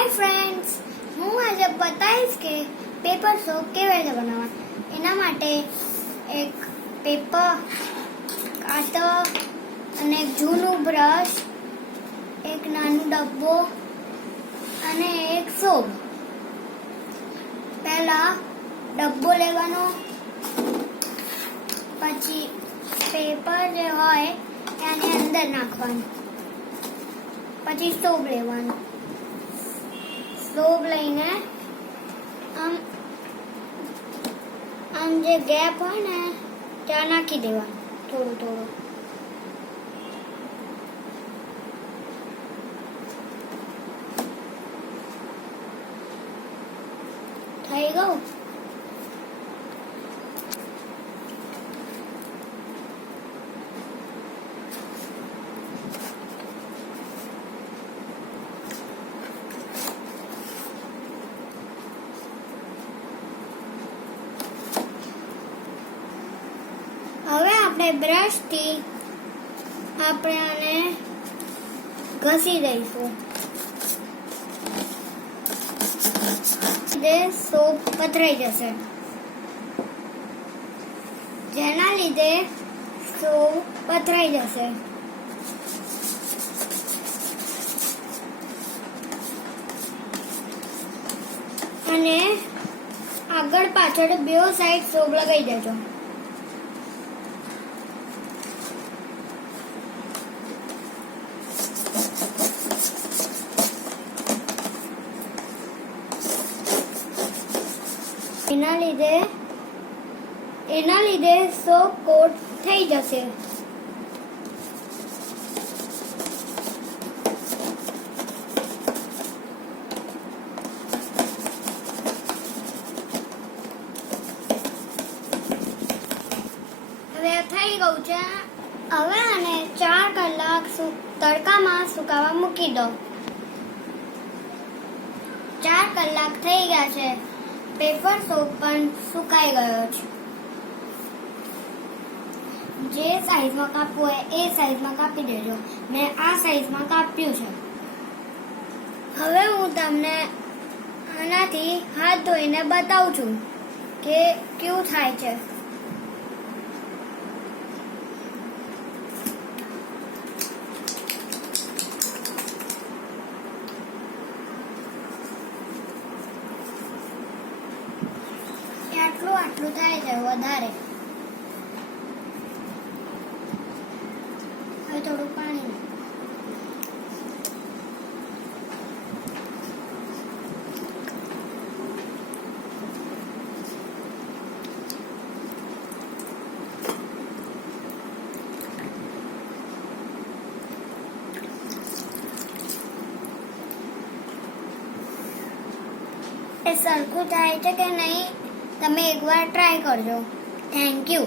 Hi friends, હું આજે બતાવીશ કે પેપર સોપ કેવી રીતે બનાવવા. એના માટે એક પેપર, કાતર અને એક જૂનું બ્રશ, એક નાનું ડબ્બો અને એક સોપ. પહેલા ડબ્બો લેવાનો, પછી પેપર જે હોય એની અંદર નાખવાનું, પછી સોપ લેવાનું. સોપ લઈને આમ જે ગેપ હોય ને ત્યાં નાખી દેવાનું થોડું થોડું. થઈ ગયું. હવે આપણે બ્રશ થી આપણે આને ઘસી દઈશું. સોપ પથરાઈ જશે, જેના લીધે સોપ પથરાઈ જશે. અને આગળ પાછળ બે સાઈડ સોપ લગાવી દેજો. એના લીધે સોપ કોટ થઈ જશે. હવે થઈ ગયું છે. હવે આને 4 કલાક તડકામાં સુકાવા મૂકી દો. 4 કલાક થઈ ગયા છે. પેપર સોપ પણ સુકાઈ ગયો છે. જે સાઈઝમાં કાપવું હોય એ સાઈઝમાં કાપી દેજો. મેં આ સાઈઝમાં કાપ્યું છે. હવે હું તમને આનાથી હાથ ધોઈને બતાવું છું કે કેવું થાય છે. આટલું થાય છે, વધારે. હવે થોડું પાણી. એ સરખું થાય છે કે નહીં તમે એકવાર ટ્રાય કરજો. Thank you.